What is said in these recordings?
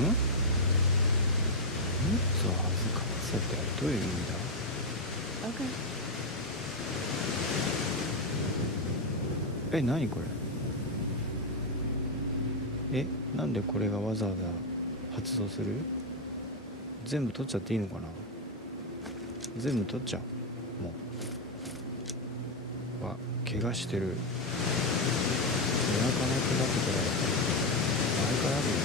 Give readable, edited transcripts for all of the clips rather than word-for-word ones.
預かわせてある。どういう意味だ？ Okay. 何これ？なんでこれがわざわざ発動する？全部取っちゃっていいのかな？全部取っちゃう。もう怪我してる。お腹なくなってからあれからあるよね。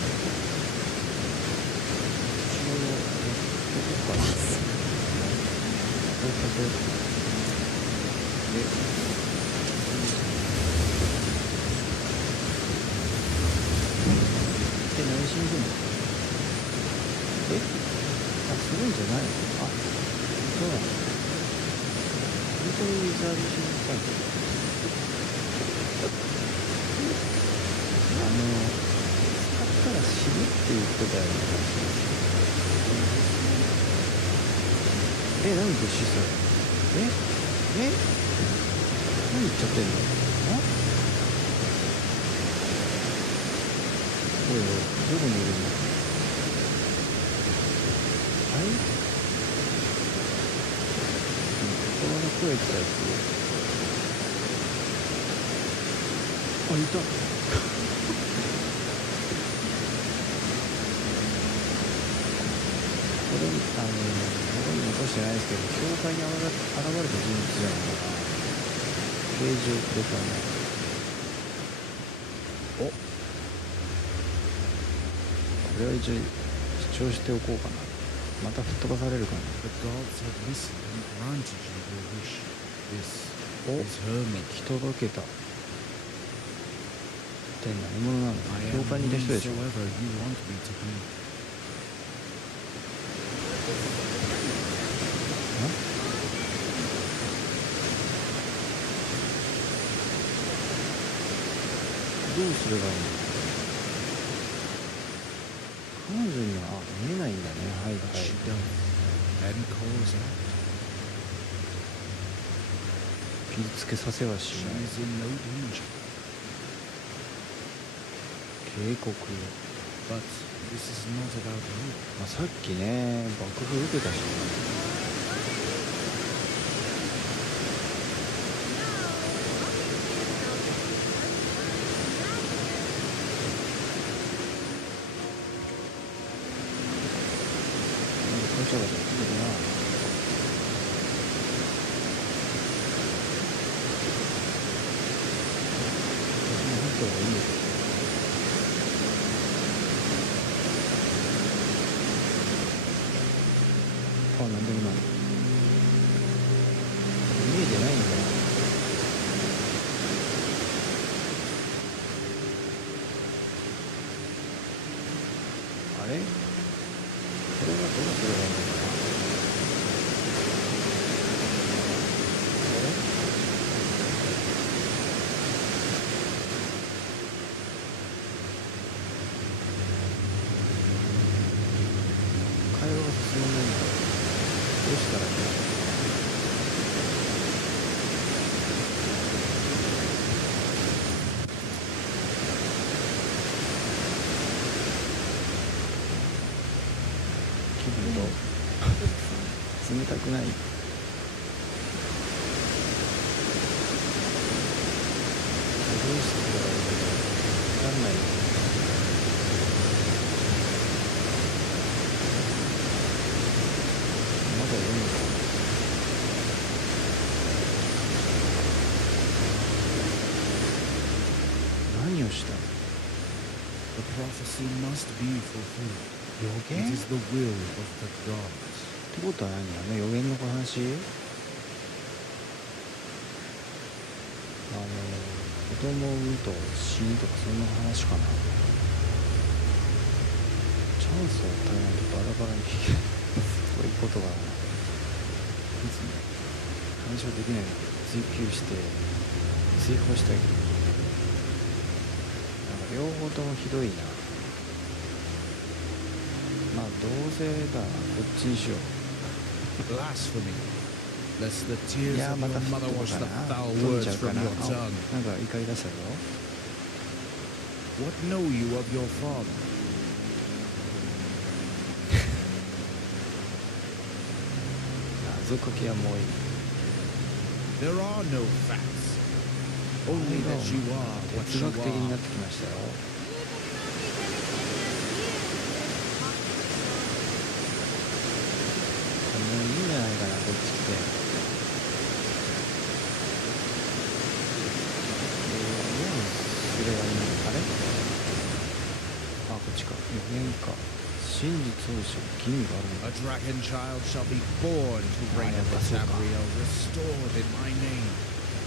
一応やっとこうかな。こうさせ何しに行くの？するんじゃないの？そうなの？本当にウィザードしに行ったんだ。使ったら死ぬって言ってたよね。何物資それ？何言っちゃってんの？おいおい、どこにいるの？心の声ってやつ。いた。これここに残してないですけど、教会に現れた人物じゃないかな。ページをくれたね。これは一応主張しておこうかな。また吹っ飛ばされるかな。行き届けた。一体何者なの？教会にいた人でしょ。どうすればいいの？彼女には見えないんだね。はいはい。傷つけさせはしない。警告。さっきね、爆風受けたしね。こいつらがやってるな。私も入った方がいいよ。なんでもない。見えてないんだな。あれ？これはどうすればいいのかな？会話が進まないんだ。どうしたらいいの？気分と冷たくない？どうしてればいいのか分かんない。まだ読むの？何をした？ The prophecy must be fulfilled. 予言？ It is the will of the gods. ってことは何？予言の話？子供を産むと死ぬとかそんな話かな。チャンスを与えないとバラバラに聞ける。すごいことがいつも話をできないので追求して追放したいけど、両方ともひどいな。同勢だな。こっちにしよう。Blasphemy. Lest the tears いや of ま your た吹っ mother 飛ば wash か the な。 foul 飛んじゃ words うか from な。 your tongue. なんか怒り出したぞ。 What know you of your father? 謎かけはもういい。 There are no facts. Only that you are what 哲 you 学的にな are. ってきましたよ。もういいんじゃないかな、こっち来て。すればいいのあれ、あ、こっちか。予言か。真実を知る義務があるの A dragon child shall be born to reign over Tamriel, restored in my name.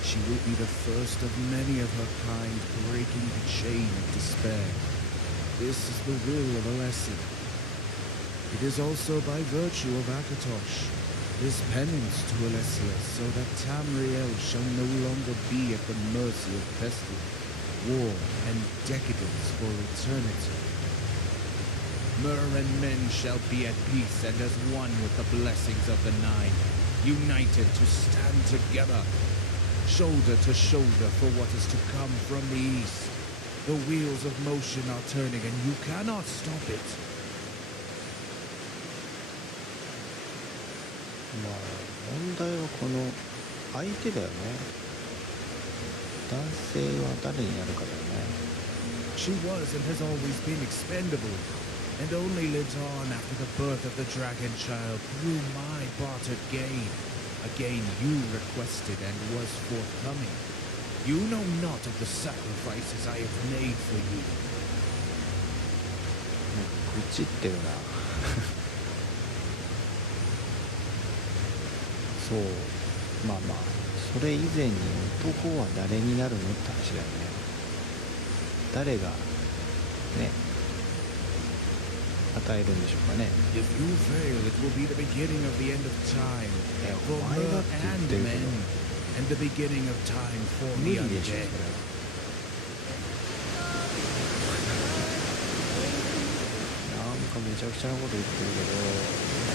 She will be the first of many of her kind, breaking the chain of despair. This is the will of Alessi. It is also by virtue of Akatosh, this penance to Alessia, so that Tamriel shall no longer be at the mercy of pestilence, war, and decadence for eternity. Mer and men shall be at peace and as one with the blessings of the Nine, united to stand together, shoulder to shoulder for what is to come from the east. The wheels of motion are turning and you cannot stop it. まあ問題はこの相手だよね。男性は誰になるかだよね。 She was and has always been expendable, and only lives on after the birth of the dragon child through my bartered gain, a gain you requested and was forthcoming. You know not of the sacrifices I have made for you. 愚痴ってるな。そう、まあまあそれ以前に男は誰になるのって話だよね。誰がね与えるんでしょうかね。 If you fail, it will be the beginning of the end of time for お前だ her って言っ and てるけ men, ど and the beginning of time for 無 the 理でしょ undead. それは。なんかめちゃくちゃなこと言ってるけど。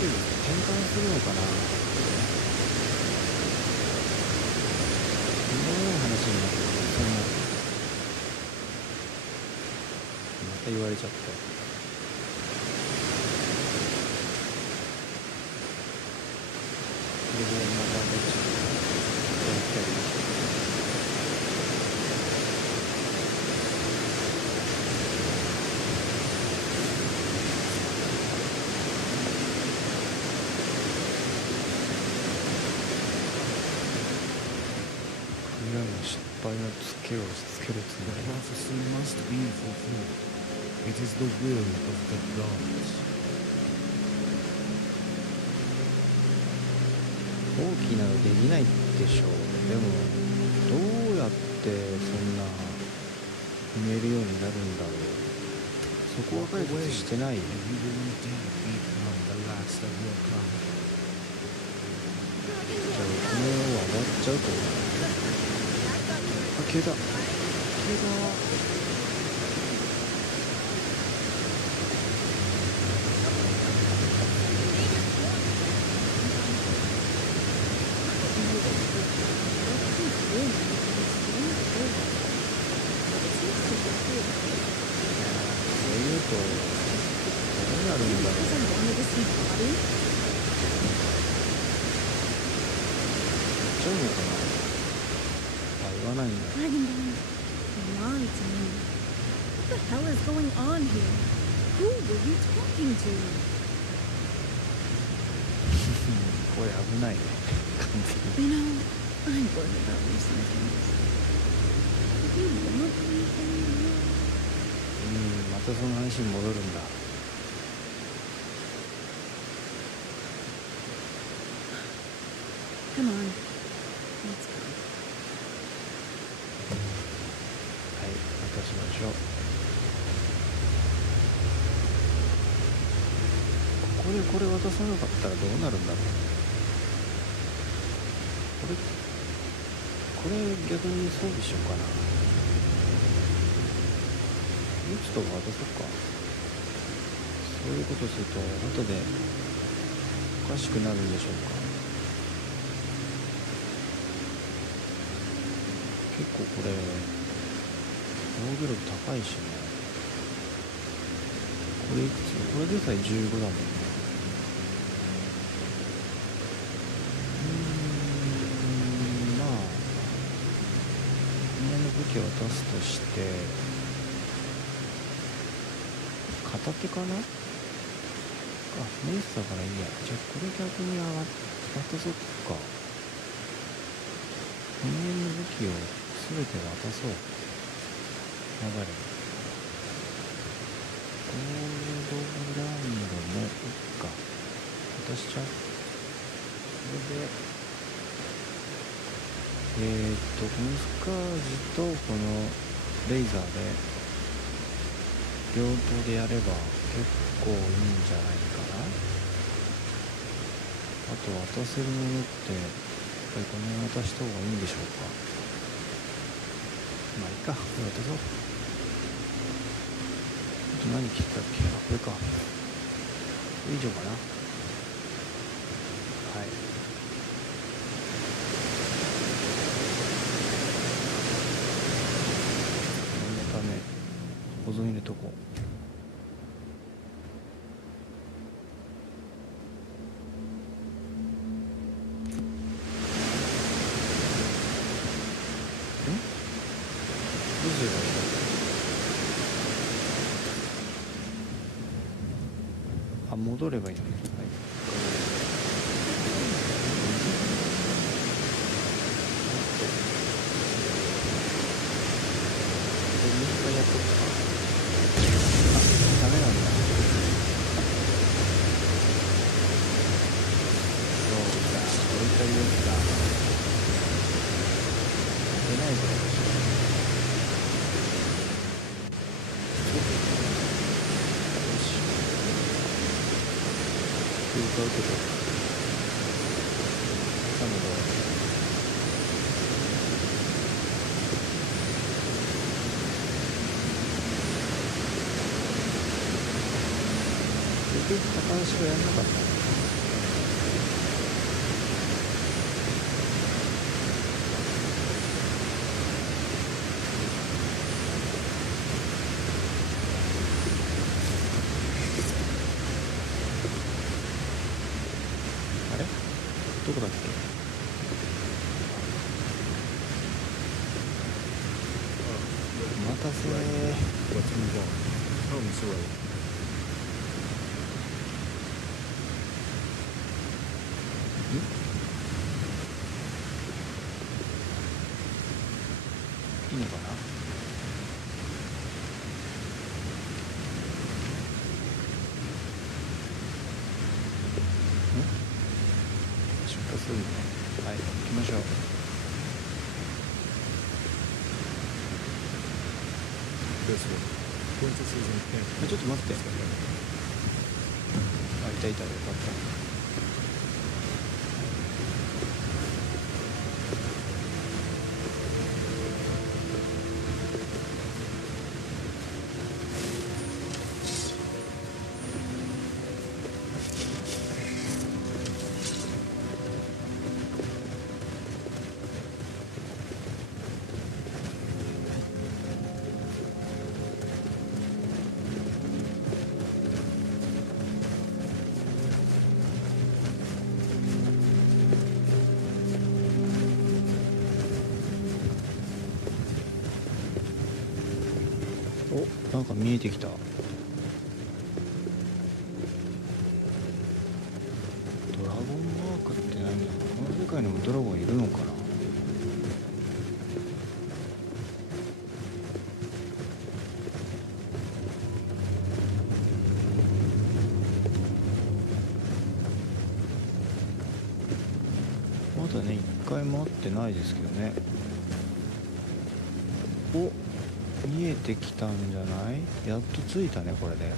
転換するのかな。今の話になってそんなまた言われちゃった。これでまたどっちかやったり。失敗のつけをつけるつも The り。 prophecy must be fulfilled. It is the will of the gods. 放棄などできないでしょう。でもどうやってそんな踏めるようになるんだろう。そこは解決してないね。 And you will indeed become the last of your kind. じゃあこの世は終わっちゃうと思う。あ、消えた。消えた。そういうとどうなるんだろう。ちゃうのかな。あ、言わないんだ。 Dragonborn, you lied to me. What the hell is going on here? Who were you talking to? これ危ないね。完全に。 You know, I'm worried about you sometimes. You love me anymore. またその話に戻るんだ。Come on, let's go. はい、渡しましょう。ここでこれ渡さなかったらどうなるんだろう。これ逆に装備しようかな。もうちょっと渡そうか。そういうことすると後でおかしくなるんでしょうか。結構これ防御力高いしね。これいくつ？これでさえ15だもんね。まあ人間の武器を渡すとして片手かな。メイスだからいいや。じゃあこれ逆に渡そうか。人間の武器を全て渡そう。流れゴールドブランドもいっか。渡しちゃう。これでこのスカージとこのレイザーで両方でやれば結構いいんじゃないかな。あと渡せるものってやっぱりこの辺渡した方がいいんでしょうか。まあいいか、これ渡そう。あと何切ったっけ。これか。以上かな。はい。念のため保存入れとこう。どうすればいいんだ。あ、戻ればいいのね。はい。これもう一回やっとくか。あ、ダメなんだ。そうか、そういったやつだ。出ないぞ、私。受けてさもどう結局片足はやんなかった。どこだっけ。お待たせ。 Let's move on. Home, Cyrodiil. いいのかな。出発するのね。はい、行きましょう。This one. Princesses and kings. ちょっと待って。あ、いたいた。よかった。お、なんか見えてきた。ドラゴンマークって何だ。この世界にもドラゴンいるのかな。まだね、一回も会ってないですけどね。お、見えてきたんじゃない。やっと着いたね、これで。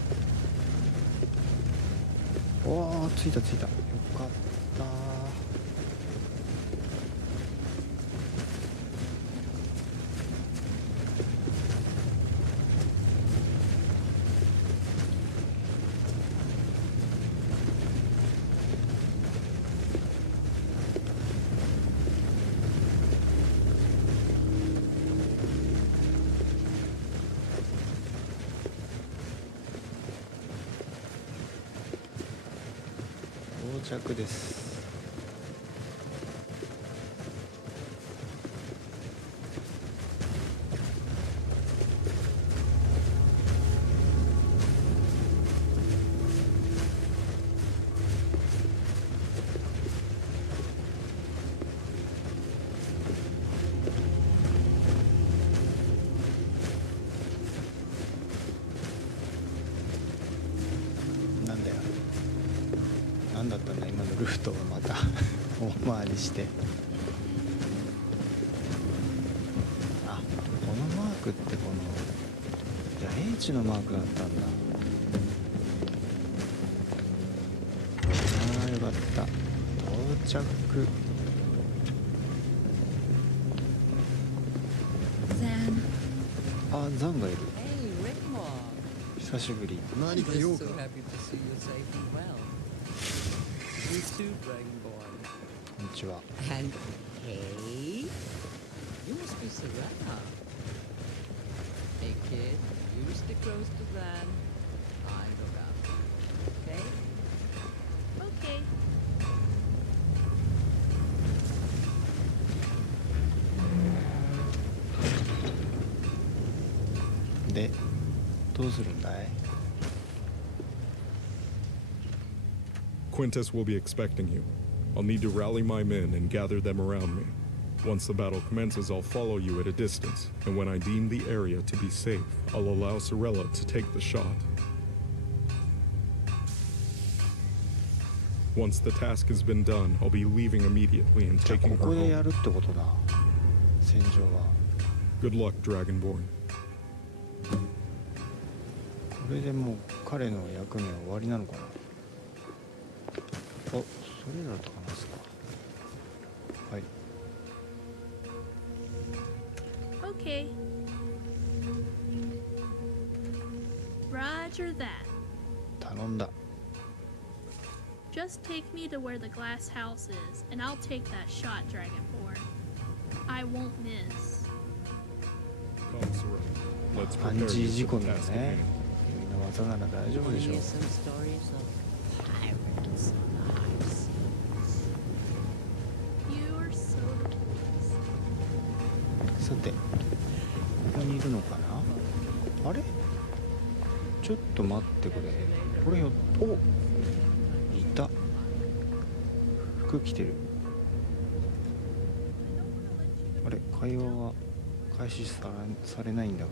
おー、着いた。よかった。着です。何だったんだ今のルートをまた大回りして。あ、このマークってこの野営地のマークだったんだ。ああよかった、到着。あ、ザンがいる。 Hey, Rigmor. 久しぶり。 何か I'm 用 just か。 so happy to see you safe and well. You too, Dragonborn. こんにちは。 And hey, you must be Serena. Hey kid, you stick close to Van. I look out. Okay? Okay. で、どうするんだい？ Quintus will be expecting you. I'll need to rally my men and gather them around me. Once the battle commences, I'll follow you at a distance, and when I deem the area to be safe, I'll allow Cyrodiil to take the shot. Once the task has been done, I'll be leaving immediately and じゃあ taking こ her こでや home. るってことだ。戦場は。 Good luck, Dragonborn. これでもう彼の役目は終わりなのかな。お、それらと話すか。はい。 Okay. Roger that. 頼んだ。 Just take me to where the glass house is, and I'll take that shot, Dragonborn. I won't miss. Come, Cyrodiil. Let's 暗 prepare 示 you 仕 for 込み the だ task ね at hand.。君の技なら大丈夫 Wanna でしょう hear。some stories of pirates on the high seas? You are so delicious. さて、ここにいるのかな。あれ？ちょっと待ってくれ。これよ、お、いた。服着てる。あれ、会話は開始されないんだが。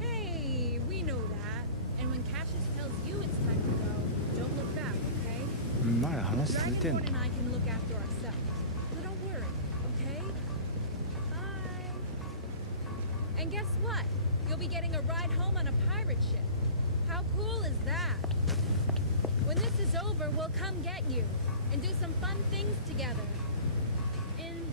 Hey, we know that. And when Cassius tells you it's time to go, don't look back, okay? 前話続いてんの。 Dragonborn and I can look after ourselves. So don't worry, okay? Bye. And guess what? You'll be getting a ride home on a pirate ship. How cool is that? When this is over, we'll come get you and do some fun things together. In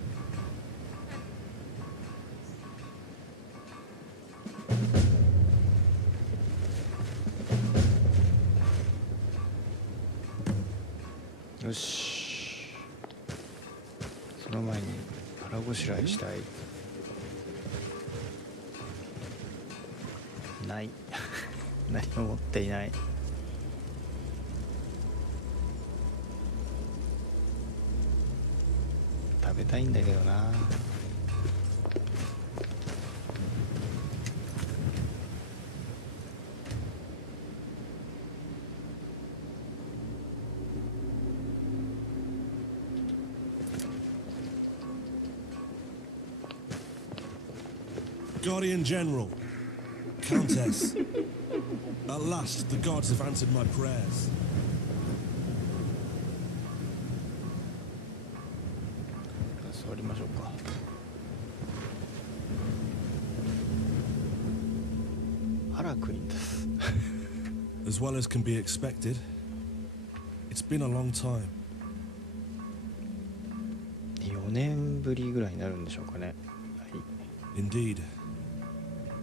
よし。その前に腹ごしらえしたい。ない何も持っていない。食べたいんだけどな。Guardian General, Countess. At last, the gods have answered my prayers. 座りましょうか。あら、クインです。 As well as can be expected, it's been a long time. 4年ぶりぐらいになるんでしょうかね。はい。 Indeed.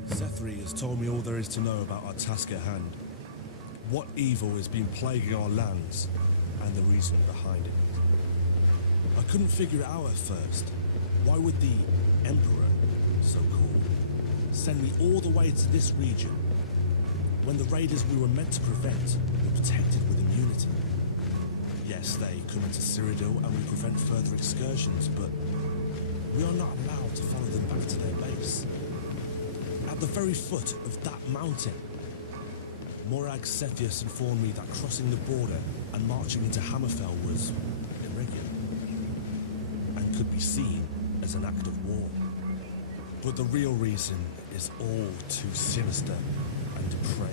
Sethri has told me all there is to know about our task at hand. What evil has been plaguing our lands, and the reason behind it. I couldn't figure it out at first. Why would the Emperor, so-called, send me all the way to this region, when the raiders we were meant to prevent were protected with immunity? Yet, Yes, they come into Cyrodiil and we prevent further excursions, but we are not allowed to follow them back to their base. At the very foot of that mountain, Morag Cepheus informed me that crossing the border and marching into Hammerfell was irregular and could be seen as an act of war. But the real reason is all too sinister and depraved.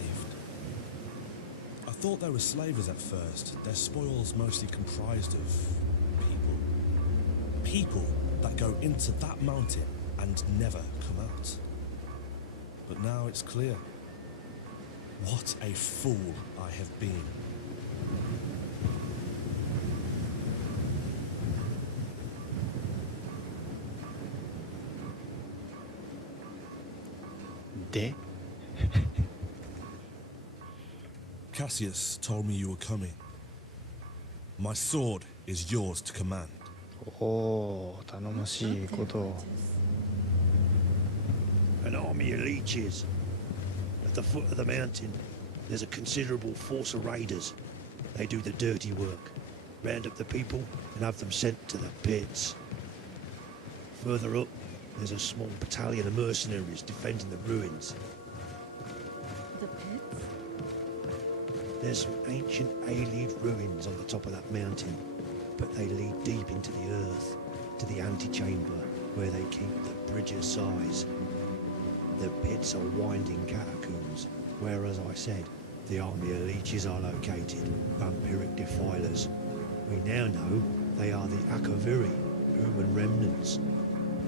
I thought they were slavers at first. Their spoils mostly comprised of people. People that go into that mountain and never come out. But now it's clear. What a fool I have been. De? Cassius told me you were coming. My sword is yours to command. おお、頼もしいことを。 An army of leeches. At the foot of the mountain, there's a considerable force of raiders. They do the dirty work, round up the people and have them sent to the pits. Further up, there's a small battalion of mercenaries defending the ruins. The pits? There's some ancient Aelid ruins on the top of that mountain, but they lead deep into the earth, to the antechamber, where they keep the Bridger's size. The pits are winding catacombs, where, as I said, the army of leeches are located, vampiric defilers. We now know they are the Akaviri, human remnants.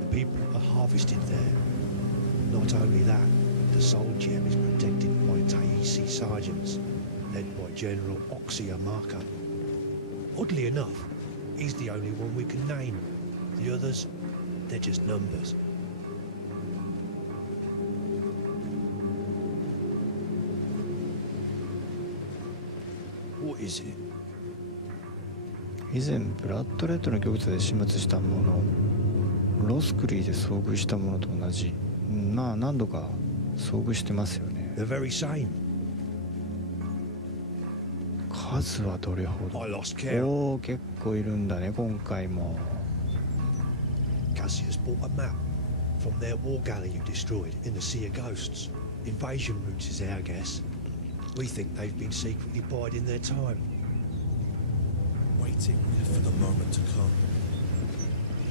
The people are harvested there. Not only that, the soul gem is protected by Taisi sergeants, led by General Oxyamaka. Oddly enough, he's the only one we can name. The others, they're just numbers. What is it? 以前ブラッドレッドの極地で始末したもの、ロスクリーで遭遇したものと同じ。まあ何度か遭遇してますよね。 The very same. 数はどれほど。 I lost count. おお、結構いるんだね今回も。 Cassius bought a map from their war galley you destroyed in the Sea of Ghosts. Invasion routes is our guess. We think they've been secretly biding their time. Waiting for the moment to come.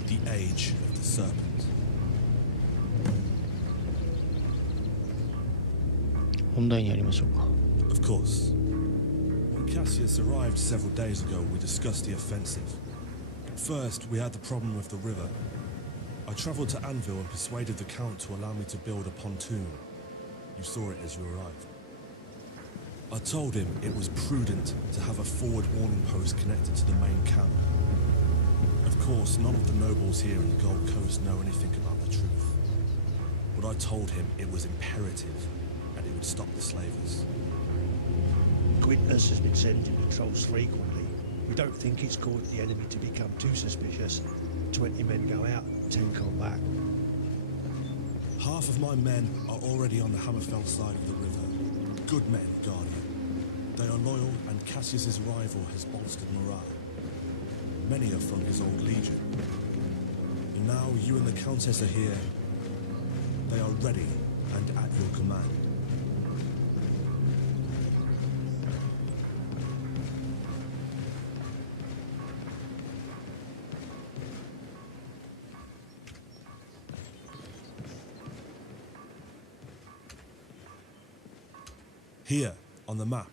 The age of the serpent. 本題にやりましょうか。 Of course. When Cassius arrived several days ago, we discussed the offensive. First, we had the problem with the river. I travelled to Anvil and persuaded the Count to allow me to build a pontoon. You saw it as you arrived. I told him it was prudent to have a forward warning post connected to the main camp. Of course, none of the nobles here in the Gold Coast know anything about the truth. But I told him it was imperative and it would stop the slavers. Quintus has been sending patrols frequently. We don't think it's caused the enemy to become too suspicious. 20 men go out, 10 come back. Half of my men are already on the Hammerfell side of the river. Good men, Guardian. They are loyal, and Cassius's arrival has bolstered morale. Many are from his old legion. And now you and the Countess are here. They are ready and at your command. Here, on the map,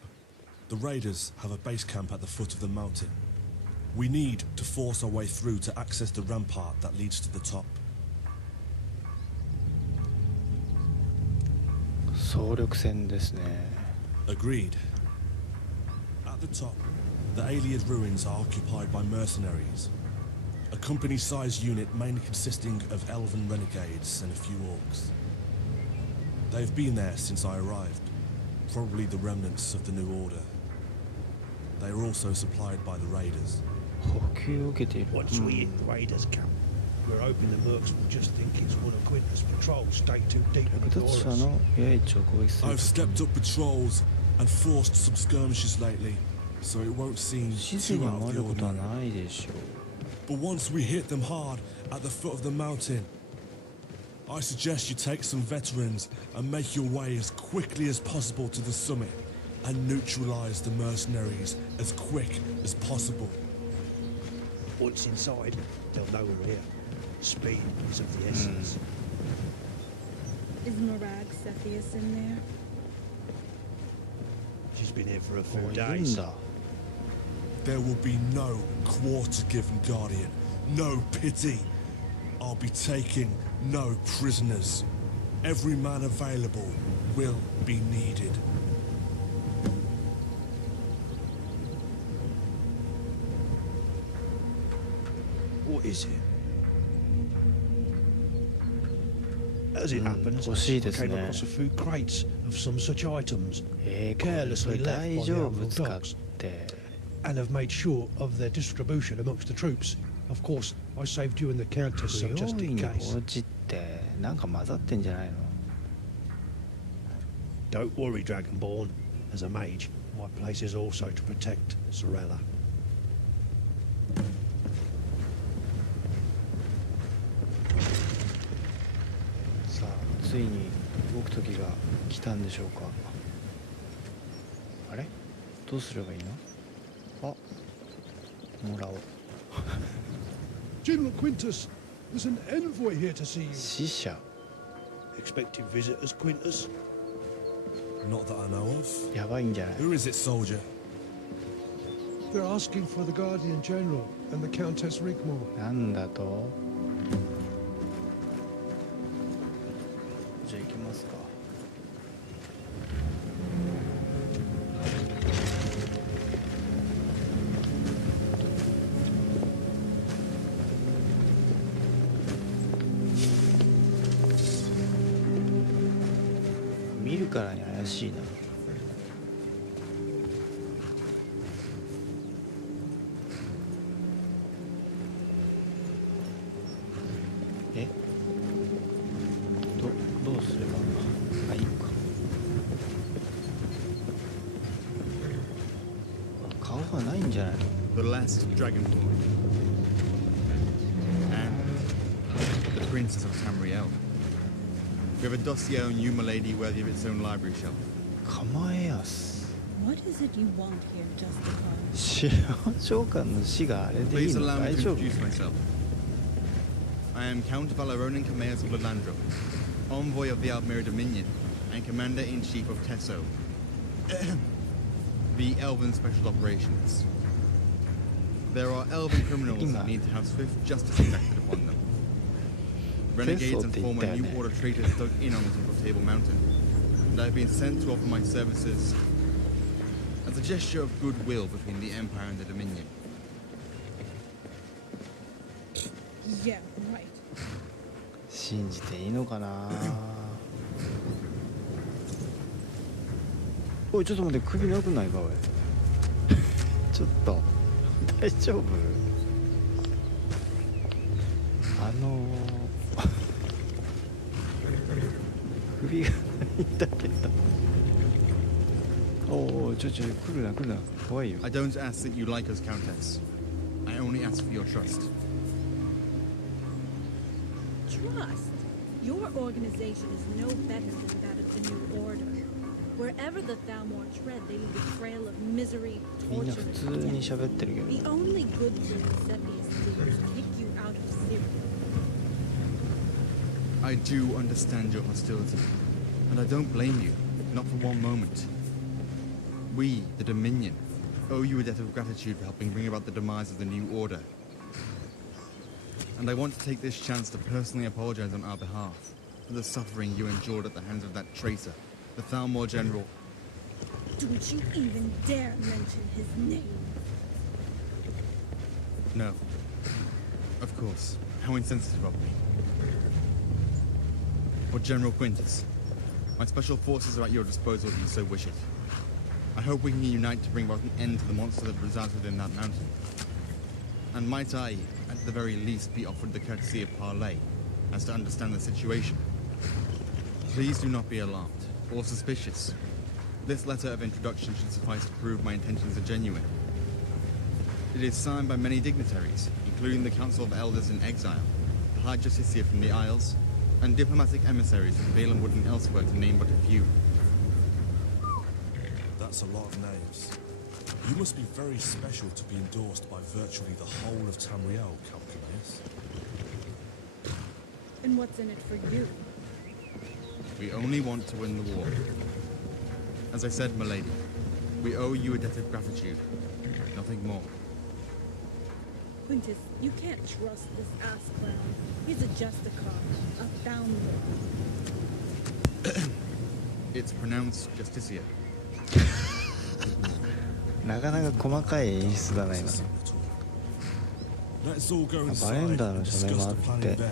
the raiders have a base camp at the foot of the mountain. We need to force our way through to access the rampart that leads to the top. 総力戦ですね。 Agreed. At the top, the Aeliad ruins are occupied by mercenaries. A company-sized unit mainly consisting of elven renegades and a few orcs. They've been there since I arrived. Probably the remnants of the New Order. They are also supplied by the raiders. 補給を受けている。 Once we hit the raiders' camp, we're hoping the mercs will just think it's one of Quintus' patrols stay too deep and 略 ignore 奪者 us. の野営地を攻撃する。 I've stepped up patrols and forced some skirmishes lately. so it won't seem 不自然 too に out 思わ of れ the ることは ordinary. ないでしょう。 But once we hit them hard at the foot of the mountain, I suggest you take some veterans and make your way as quickly as possible to the summit and neutralize the mercenaries as quick as possible. Once inside, they'll know we're here. Speed is of the essence. Is Morag Cepheus in there? She's been here for a お few いるん days. だ。 There will be no quarter given, Guardian. No pity. I'll be taking no prisoners. Every man available will be needed. What is it? As it happens, 欲しい I です came ね。 across a few crates of some such items これ carelessly left 大 by the 丈夫 armored 使っ dogs て。 and have made sure of their distribution amongst the troops. Of course, I saved you and the Countess 不 some 用 just 意 in に case. 応じてなんか混ざってんじゃないの？ Don't worry, Dragonborn. As a mage, my place is also to protect Cyrodiil. さあついに動く時が来たんでしょうか。あれどうすればいいの？あ、もらおう。 General Quintus, there's an envoy here to see you. 死者 Expecting visitors, Quintus? Not that I know of. やばいんじゃない？ Who is it, soldier? They're asking for the Guardian General and the Countess Rigmor. なんだと？じゃあ行きますか。見るからに怪しいな。え？どうすれば？あ、いいか。顔がないんじゃないの？ The last Dragonborn. And the Princess of Tamriel. We have a dossier on you, my lady, worthy of its own library shelf. 構えやす。 What is it you want here, Justicar? 城長官の死があれでいい Please の？ allow me 大 to 丈夫？ introduce myself. I am Count Valeronan Cameas of Lalandro, envoy of the Aldmeri Dominion, and Commander-in-Chief of Tesso, the Elven Special Operations. There are Elven criminals that need to have swift justice exacted upon them. Renegades and former New Order traitors dug in on the top of Table Mountain, and I have been sent to offer my services as a gesture of goodwill between the Empire and the Dominion. Yeah, right. 信じていいのかな。おいちょっと待って、首なくないかおい。ちょっと大丈夫？首がないんだけど。おお、ちょ来るな怖いよ。 I don't ask that you like us, Countess. I only ask for your trust. Trust? Your organization is no better than that of the New Order. Wherever the Thalmor tread, they leave a trail of misery, みんな torture, 普 and 通に death. 喋ってるけど。 The only good thing Cepheus did was kick you out of Cyrodiil. I do understand your hostility, and I don't blame you, not for one moment. We, the Dominion, owe you a debt of gratitude for helping bring about the demise of the New Order. And I want to take this chance to personally apologize on our behalf for the suffering you endured at the hands of that traitor, the Thalmor General. Don't you even dare mention his name. No. Of course. How insensitive of me. Or General Quintus. My special forces are at your disposal if you so wish it. I hope we can unite to bring about an end to the monster that resides within that mountain. And might I, at the very least, be offered the courtesy of parley, as to understand the situation. Please do not be alarmed, or suspicious. This letter of introduction should suffice to prove my intentions are genuine. It is signed by many dignitaries, including the Council of Elders in Exile, the High Justiciar from the Isles, and diplomatic emissaries from Valenwood and elsewhere, to name but a few. That's a lot of names. You must be very special to be endorsed by virtually the whole of Tamriel, Calculus. And what's in it for you? We only want to win the war. As I said, milady, we owe you a debt of gratitude, nothing more. Quintus, you can't trust this ass clown. He's a Justicar, a founder. It's pronounced Justiciar. なかなか細かい演出だな今の。 Let's all go バレン inside ダー and の署名 discuss もあ the っ planning て there.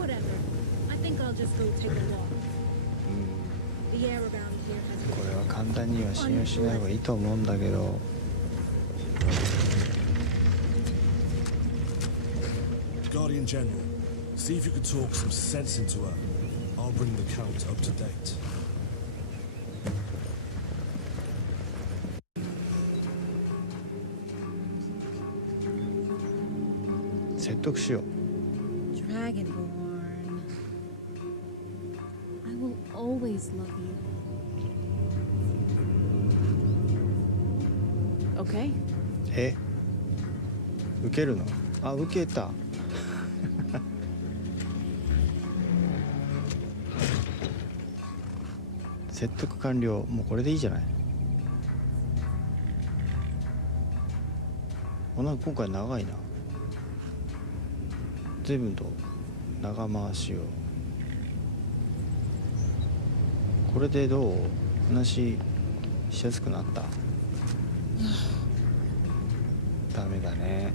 Whatever. I think I'll just go take a walk. The air around here has これは簡単には信用しない方がいいと思うんだけど。 Guardian General, see if you can talk some sense into her. I'll bring the Count up to date. 説得しよう。 Dragonborn. I will always love you. Okay? え？受けるの？あ、受けた。説得完了。もうこれでいいじゃない。なんか今回長いな。随分と長回しを。これでどう？話しやすくなった？ダメだね。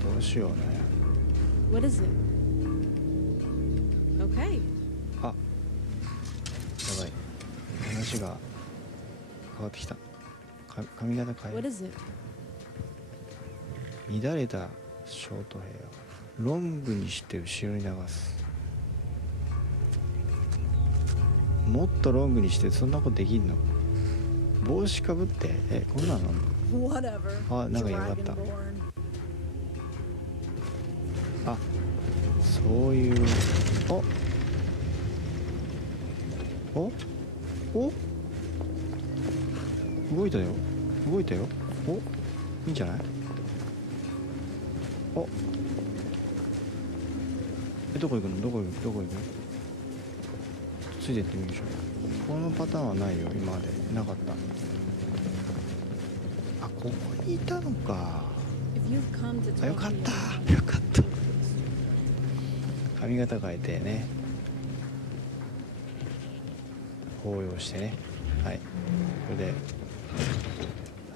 どうしようね。 What is it? Okay. あ、やばい。話が変わってきた。髪型変え What る。 is it? 乱れたショートヘア。ロングにして後ろに流す。もっとロングにしてそんなことできんの？帽子かぶって、こんなの？ Whatever. あ、なんかよかった。 Dragonborn. あ、そういう。お動いたよ。動いたよ。お、いいんじゃない？お、どこ行くの？どこ行く？どこ行く？ついてってみましょう。このパターンはないよ。今までなかった。あ、ここにいたのか。 If you've come to あ、よ talk かっ to me た。 about よかった。髪型変えてね。抱擁してね。はい。これで。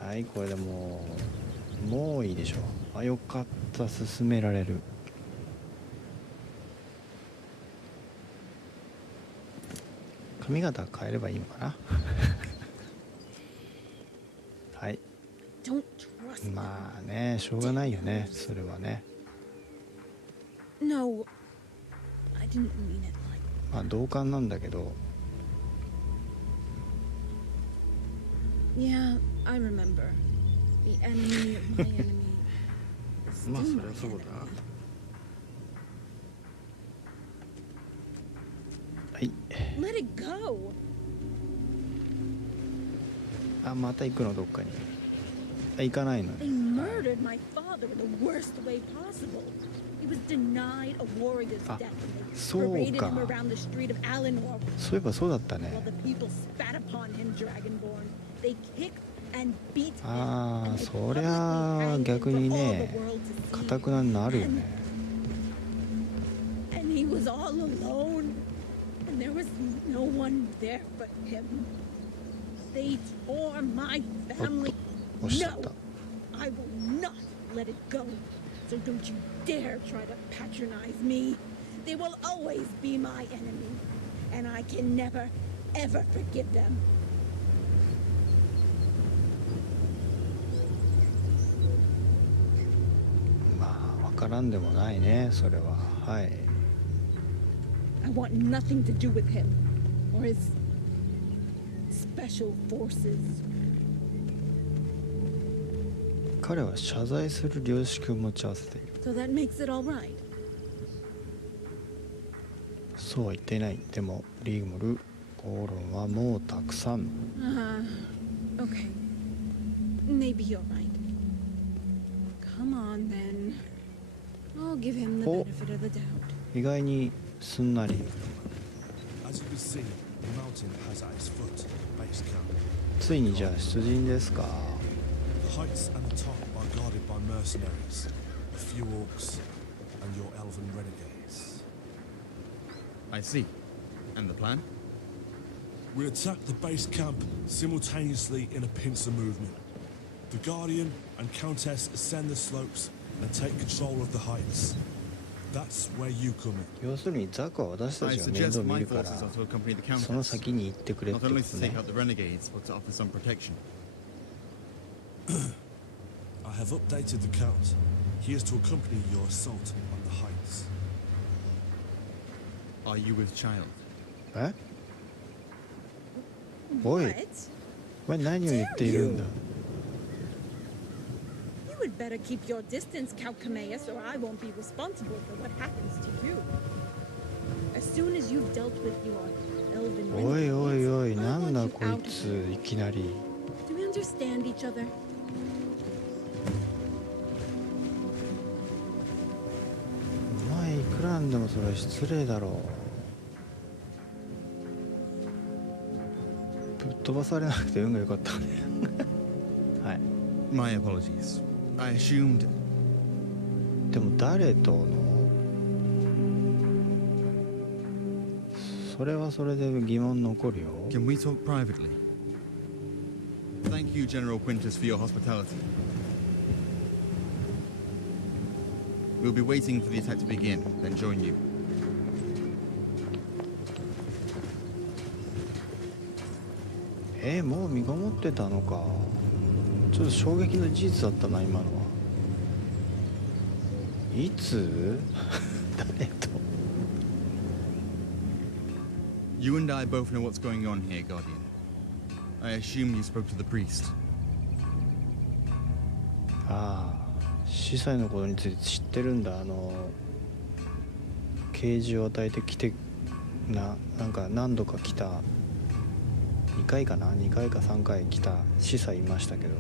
はい、これでもういいでしょう。あ、よかった。進められる。髪型変えればいいのかな。はい。 Don't trust them. まあね、しょうがないよね。それはね。 No. I didn't mean it like まあ同感なんだけど。 Yeah, I remember. The enemy of my enemy. is まあ still そり my ゃそうだ。 enemy. はい。 Let it go. あ、また行くのどっかに。あ、行かないの They ね。 murdered my father in the worst way possible. He was denied a warrior's Ah, death. And they そうか。 paraded him around the street of Alinor そういえばそうだった while ね。 the people spat upon him, Dragonborn. They kicked and beat him. ああ、 and they そり publicly ゃ hanged him 逆に for all ね the world to か see. たくなになるよね。 And he was all alone. And there was no one there for him. They tore my family. おっしゃった。 No, I will not let it go. So don't you dare try to patronize me. They will always be my enemy. And I can never, ever forgive them. まあわからんでもないね、それは。はい。 I want nothing to do with him. or his special forces. 彼は謝罪する良識を持ち合わせている。 So that makes it all right. そうは言っていない。でもリーグモル口論はもうたくさん。 Okay. Maybe you're right. Come on then. I'll give him the Oh. benefit of the doubt. 意外にすんなり。 As you can see, the mountain has at its foot a base camp. ついにじゃあ出陣ですか。 The heights and the top are guarded by mercenaries, a few orcs, and your elven renegades. I see. And the plan? We attack the base camp simultaneously in a pincer movement. The Guardian and Countess ascend the slopes and take control of the heights. That's where you come in. 要するにザクは私た I ちが面 suggest 倒見 my るから forces are to accompany the その Countess. 先に行ってくれって Not こ only と to ね take out the renegades, but to offer some protection. I have updated the Count. He is to accompany your assault on the heights. Are you with child? えおい What? お前何を言っているんだ。 You would better keep your distance, Count Cameus, or I won't be responsible for what happens to you. As soon as you've dealt with your elven おいおいおい renegades, な I'll んだ want you こ out い of つ here. いきなり。 Do we understand each other? お前いくらなんでもそれは失礼だろう。ぶっ飛ばされなくて運が良かったね。はい。 My apologies. I assumed. でも誰とのそれはそれで疑問残るよ。 Can we talk privately? Thank you, General Quintus, for your hospitality. We'll be waiting for the attack to begin, then join you. もう身ごもってたのか。ちょっと衝撃の事実だったな今のは。いつ誰と You and I both know what's going on here, Guardian. I assume you spoke to the priest. ああ司祭のことについて知ってるんだ。啓示を与えてきてなんか何度か来た2回かな2回か3回来た司祭いましたけど。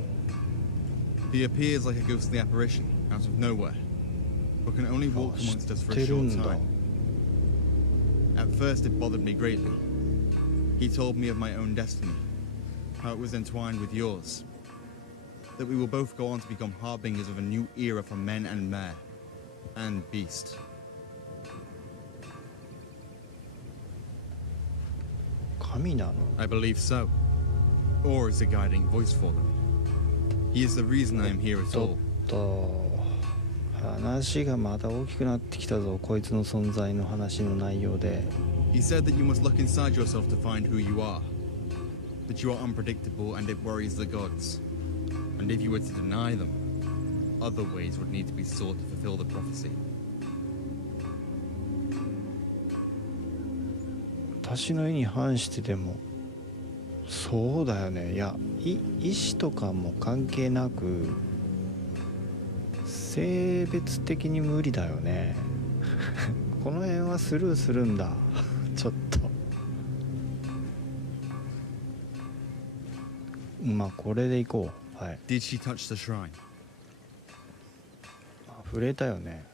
He appears like a ghostly apparition out of nowhere, but can only walk amongst us for a short time. At first it bothered me greatly. He told me of my own destiny, how it was entwined with yours, that we will both go on to become harbingers of a new era for men and mare, and beast. 神なの I believe so. Or is a guiding voice for them. He is the reason I am here at ちょ all. っと話がまた大きくなってきたぞ。こいつの存在の話の内容で。 He said that you must look inside yourself to find who you are. That you are unpredictable and it worries the gods. And if you were to deny them, other ways would need to be sought to fulfill the prophecy. 私の意に反してでもそうだよね。いや意志とかも関係なく性別的に無理だよね。この辺はスルーするんだ。ちょっとまあこれでいこう。はい。 Did she touch the shrine? 触れたよね。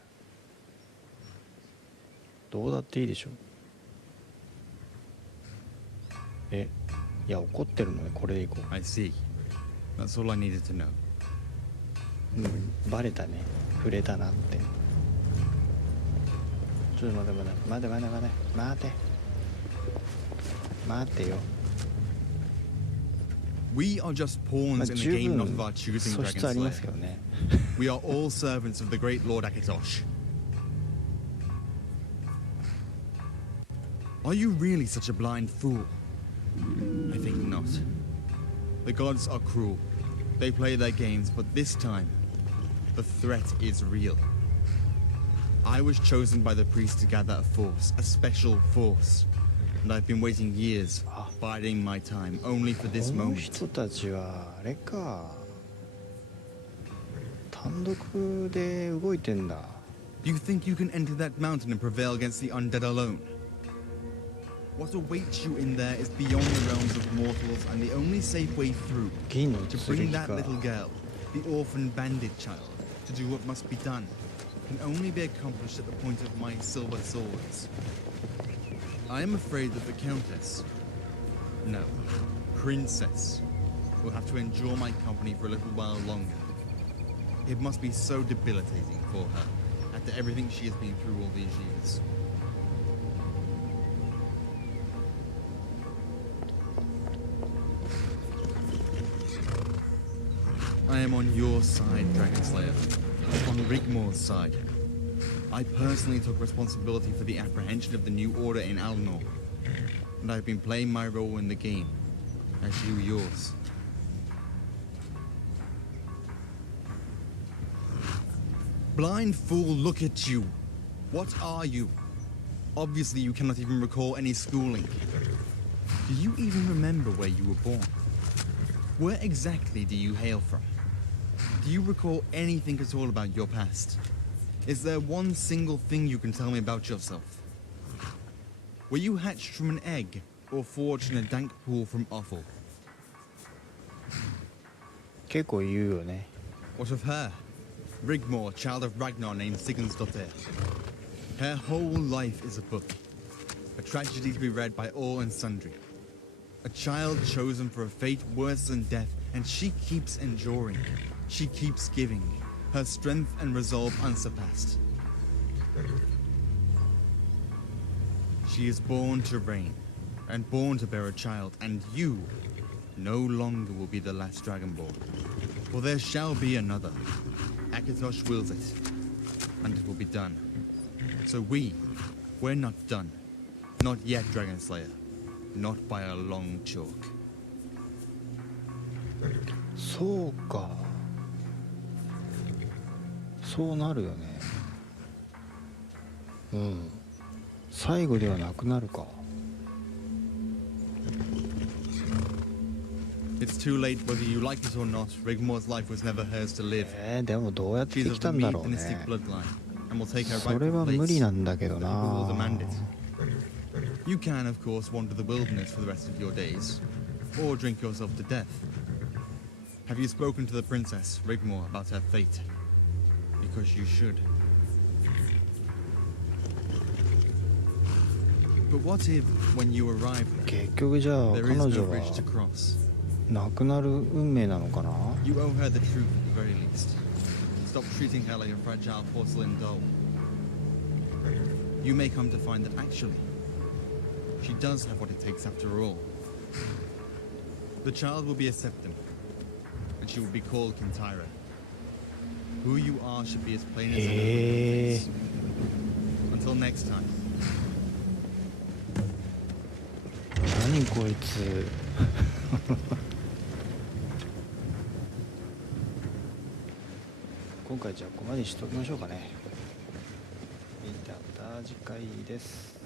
どうだっていいでしょ。いや怒ってるのでこれでいこ I see. That's all I needed to know. う。バレたね。触れたなって。ちょっと待てよ。We are just pawns in the 十 game 分 not of our choosing, 素質あり Dragon ますけ Slayer. どね。 We are all servants of the great Lord Akatosh. Are you really such a blind fool? I think not. The gods are cruel. They play their games, but this time, the threat is real. I was chosen by the priest to gather a force, a special force, And I've been waiting years, Ah. biding my time, only for こ this の moment. 人たちはあれか、単独で動いてんだ。 Do you think you can enter that mountain and prevail against the undead alone? What awaits you in there is beyond the realms of mortals, and the only safe way through 銀の to 剣 bring that か。 little girl, the orphan bandit child, to do what must be done, can only be accomplished at the point of my silver swords. I am afraid that the Countess, no, Princess, will have to endure my company for a little while longer. It must be so debilitating for her, after everything she has been through all these years. I am on your side, Dragon Slayer. On Rigmor's side. I personally took responsibility for the apprehension of the new order in Alinor, and I've been playing my role in the game, as you yours. Blind fool, look at you. What are you? Obviously you cannot even recall any schooling. Do you even remember where you were born? Where exactly do you hail from? Do you recall anything at all about your past? Is there one single thing you can tell me about yourself? Were you hatched from an egg, or forged in a dank pool from offal? 結構言うよね。 What of her? Rigmor, child of Ragnar named Sigurdsdottir. Her whole life is a book. A tragedy to be read by all and sundry. A child chosen for a fate worse than death, and she keeps enduring. She keeps giving. Her strength and resolve unsurpassed. She is born to reign, and born to bear a child, and you no longer will be the last Dragonborn. For there shall be another. Akatosh wills it, and it will be done. So we're not done. Not yet, Dragon Slayer. Not by a long chalk. そうか。そうなるよね。うん。最後ではなくなるか。 It's too late whether you like it or not. Rigmor's life was never hers to live. でもどうやって She's 来 of た the んだ Mead ろうね。 dynastic bloodline, and will take her それ rightful は無理 place. なんだけど The people な。 will demand it. You can, of course, wander the wilderness for the rest of your days, or drink yourself to death. Have you spoken to the princess, Rigmor, about her fate? Because you should. But what if, when you arrive there, 結局じゃあ there 彼 is 女 no は bridge to cross? 亡くなる運命なのかな。 You owe her the truth at the very least. Stop treating her like a fragile porcelain doll. You may come to find that actually, she does have what it takes after all. The child will be a septum, and she will be called Kintyra. Who you are should be as plain as the look on your face. Until next time. 何こいつ。今回じゃあここまでにしときましょうかね。また次回です。